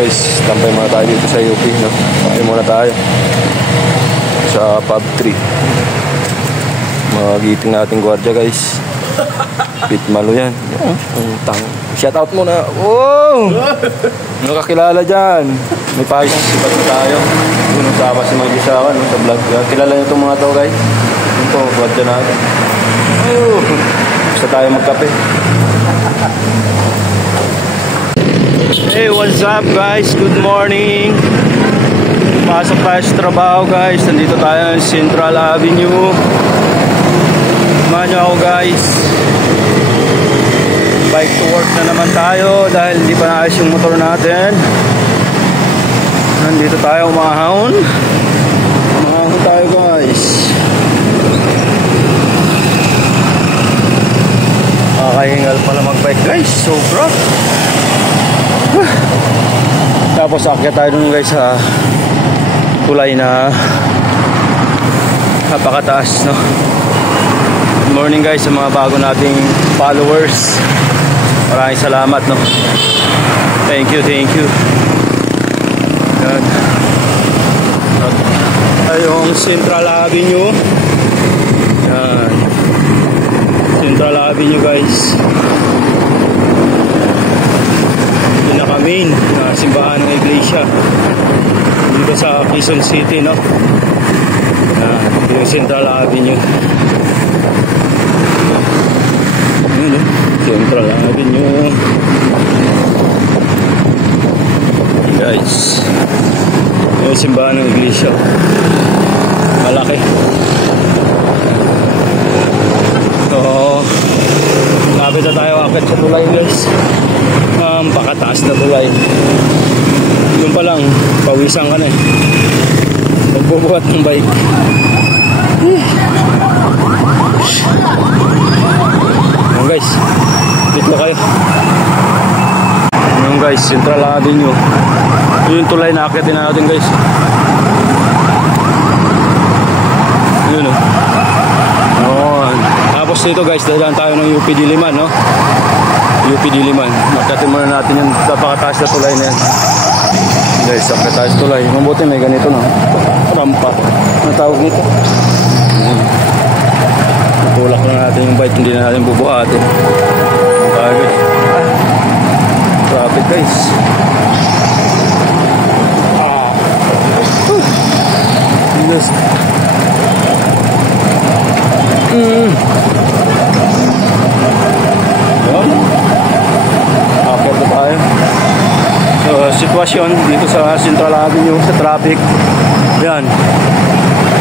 Guys, tambay muna tayo dito sa UP, no? Tambay muna tayo sa pub 3. Magiting natin gwardiya, guys. Pit Malo yan. Shout out muna. Wow! Nakakilala dyan. May pahis. Sipat na tayo. Yun, nagsama si Maggie sa akin, no? Sa vlog. Kilala nyo itong mga to, guys. Ito, gwardiya natin. Gusto tayo magkape. Hey, what's up, guys? Good morning. Pasok tayo sa trabaho, guys. Nandito tayo sa Central Avenue. Samahan nyo ako, guys. Bike to work na naman tayo dahil hindi pa naayos yung motor natin. Nandito tayo umahon. Umahon tayo, guys. Nakakahingal pala mag-bike, guys. Sobra. Tapos akyat tayo dun, guys, sa tulay na napakataas, no? Good morning, guys, sa mga bago nating followers. Maraming salamat, no? Thank you, thank you. Yan. Yung Central Avenue. Yan. Central Avenue, guys. Pinaka-main na simbahan ng iglesia dito sa Quezon City, no? Yung Central Avenue. Yun, no? Central Avenue, guys. Yung simbahan ng iglesia, malaki. So, lapit na tayo akit sa tulay, guys. Pakataas na tulay. Yung pa lang, pawisan ka na eh. Nagbubuhat ng bike. Ayan, guys, dito kayo. Ayan, guys, Central Avenue. Yung tulay na akitin natin, guys. Yun, o. Ayan. Tapos dito, guys, dadaan tayo ng UP Diliman, no? UP Diliman. Makatin muna natin yung napakataas na tulay na yan. Guys, napakataas tulay. Mabuti may ganito, no? Rampa. Ano tawag nito? Tulak na natin yung bike, hindi na natin bubuhatin. Guys, traffic, guys. Yes. Akit na tayo. So, sitwasyon dito sa Central Avenue, sa traffic. Yan.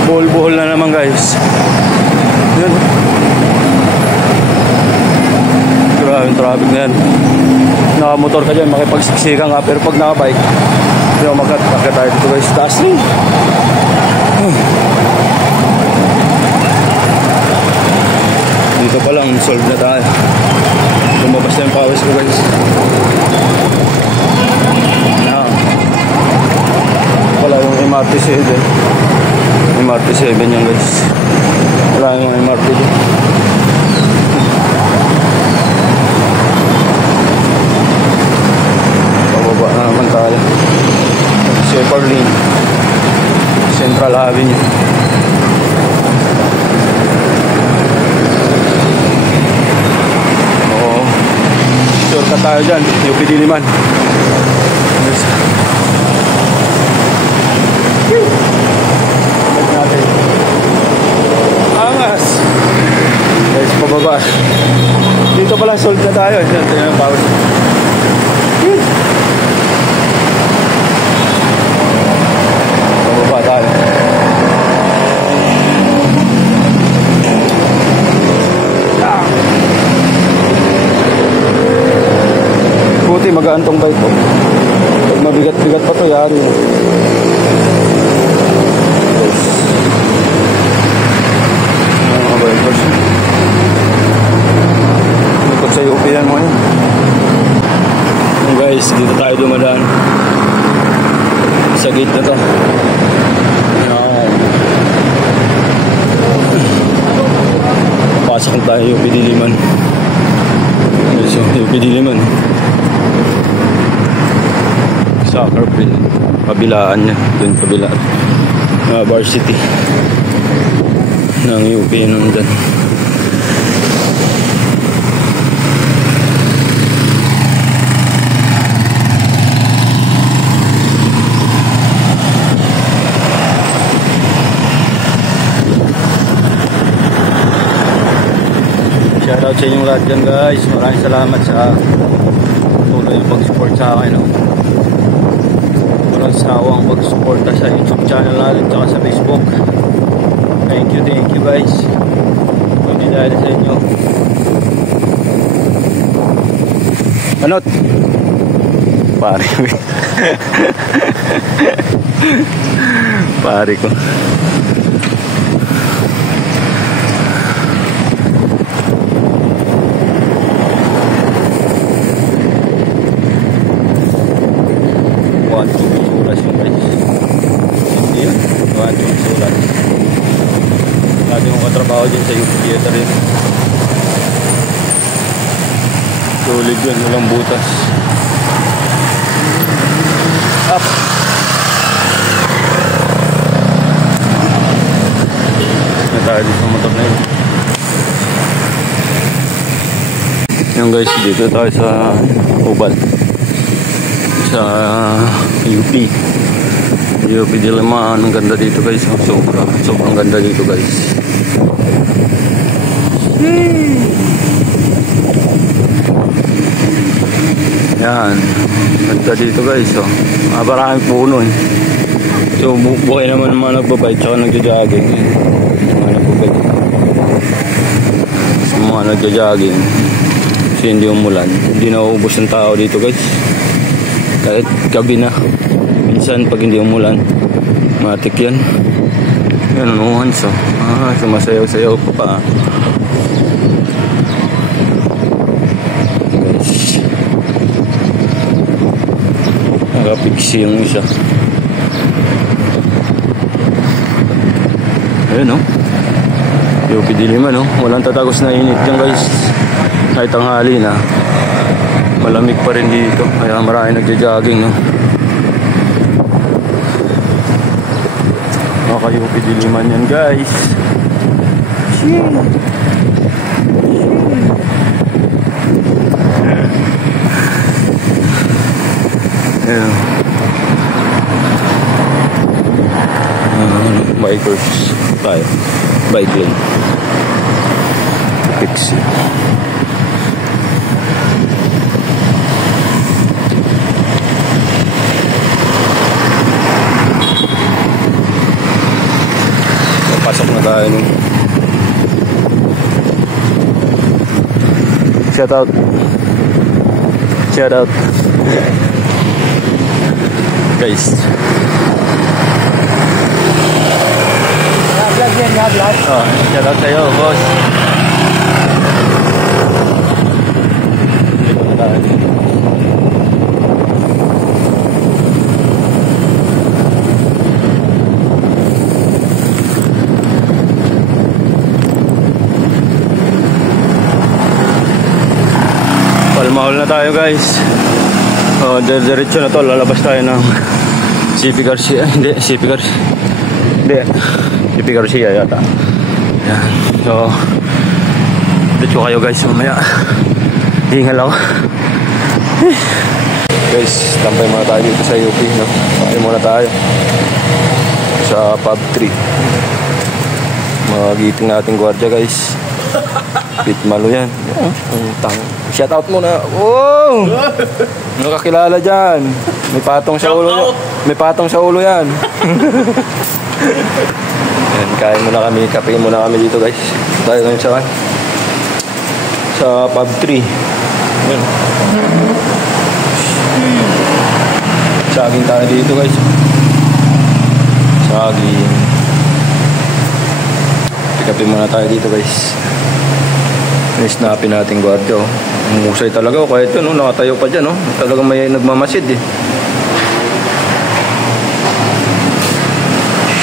Buhol-buhol na naman, guys. Yan. Grabe yung traffic na yan. Nakamotor ka dyan, makipagsiksikan ka. Pero pag nakabike, hindi ako magkakit tayo dito, guys. Taas rin. Dito pa lang, solve na tayo. Lumabas na yung pawis ko, guys. Wala yung MRT7. MRT7 yan, guys. Wala yung MRT dito. Pababa na naman tayo. Shepherd Lane, Central Avenue. Oo, sure ka tayo dyan. UP Diliman. Yes. Natin. Angas. Guys, pababa. Dito pala solve na tayo. Ito yung power. Pababa tayo. Buti magaan tong bike ko. Pag mabigat-bigat pa to, yari. Ikot sa UP yan mo yan. Guys, dito tayo dumadaan sa gate na to. Pasok tayo UP Diliman. So, UP Diliman. So, soccer field. Kabilaan niya. Doon kabila. Varsity. Ng UP nun dyan. Shoutout sa inyong lahat dyan guys. Maraming salamat sa tuloy yung pag-support sa akin. No? Walang sawang pag-supporta sa YouTube channel natin at sa Facebook. Thank you guys. Hindi dahil sa inyo. Anot? Pare ko. Pare ko. Katrabaho dyan sa UP Theater rin. Solid yun, walang butas. Up! Nataya dito sa motor na yun. Yan guys, dito tayo sa Ubal. Sa UP. UP Diliman. Ang ganda dito guys. Sobrang ganda dito guys. Yan, ganda dito guys. So, maraming puno eh. So buhay naman mga nagbabike tsaka nagja-jogging. Mga nagbabike, so, mga nagja-jogging kasi hindi umulan, hindi nauubos ng tao dito guys. Kahit gabi na, minsan pag hindi umulan matik yan. Yan ano, so sumasayaw-sayaw pa. Nakapiksi yung isa. Ayun o. UP Diliman o. Walang tatagos na init yan guys. Kahit tanghali na. Malamig pa rin dito. Kaya marami nagja-jogging no. Naka-UP Diliman yan guys. Yeah. Bikers tayo. Bike lane. Pixie. Pasok na tayo nun. Shout out. Shout out. Guys. Vlog yan nga, vlog. Oh, shout out sa'yo, boss. Dito na tayo. Palmahol na tayo guys. Oh, diretso na to, lalabas tayo ng CP Garcia. Hindi, CP Garcia. Hindi, CP Garcia yata. Yan. So, diretso kayo guys mamaya. Hingal ako. Guys, tampay muna tayo dito sa UP. No? Tampay muna tayo sa pub 3. Magiting natin gwardiya guys. Pitmalo yan. Shout out muna. Wow! Ano kakilala dyan? May patong sa ulo yan. May patong sa ulo yan. Yan, kain muna kami. Kape muna kami dito guys. Tayo ngayon sa pub 3. Yan. Saging tayo dito guys. Saging. Kape muna tayo dito guys. Snapin natin gwardiya. Musay talaga. Kahit yun, nakatayo pa dyan. Talagang may nagmamasid eh.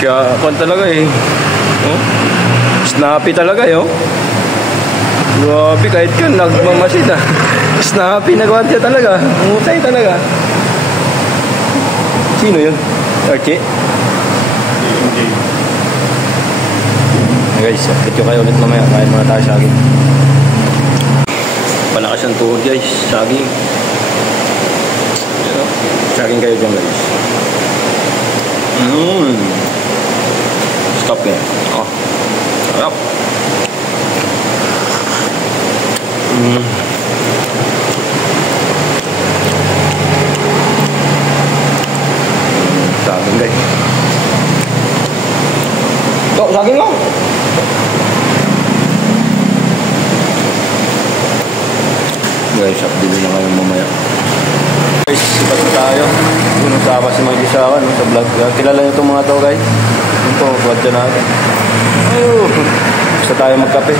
Siya, kwan talaga eh. Snappy talaga eh. Grabe, kahit yun, nagmamasid ah. Snappy na gwardiya talaga. Musay talaga. Sino yun? Archie? Guys, update ko kayo ulit mamaya. Kain muna tayo saging. Palakas ang tuhod guys, saging. Saging kayo dyan guys. Stop eh. Oh. Sarap. Saging guys. Ito, saging lang. Guys, update na kayo mamaya. Guys, sipat na tayo. Yun ang sapa si Maggie sa akin, sa vlog. Kilala nyo itong mga to guys. Ito, buhat dyan natin. Basta tayo magkape.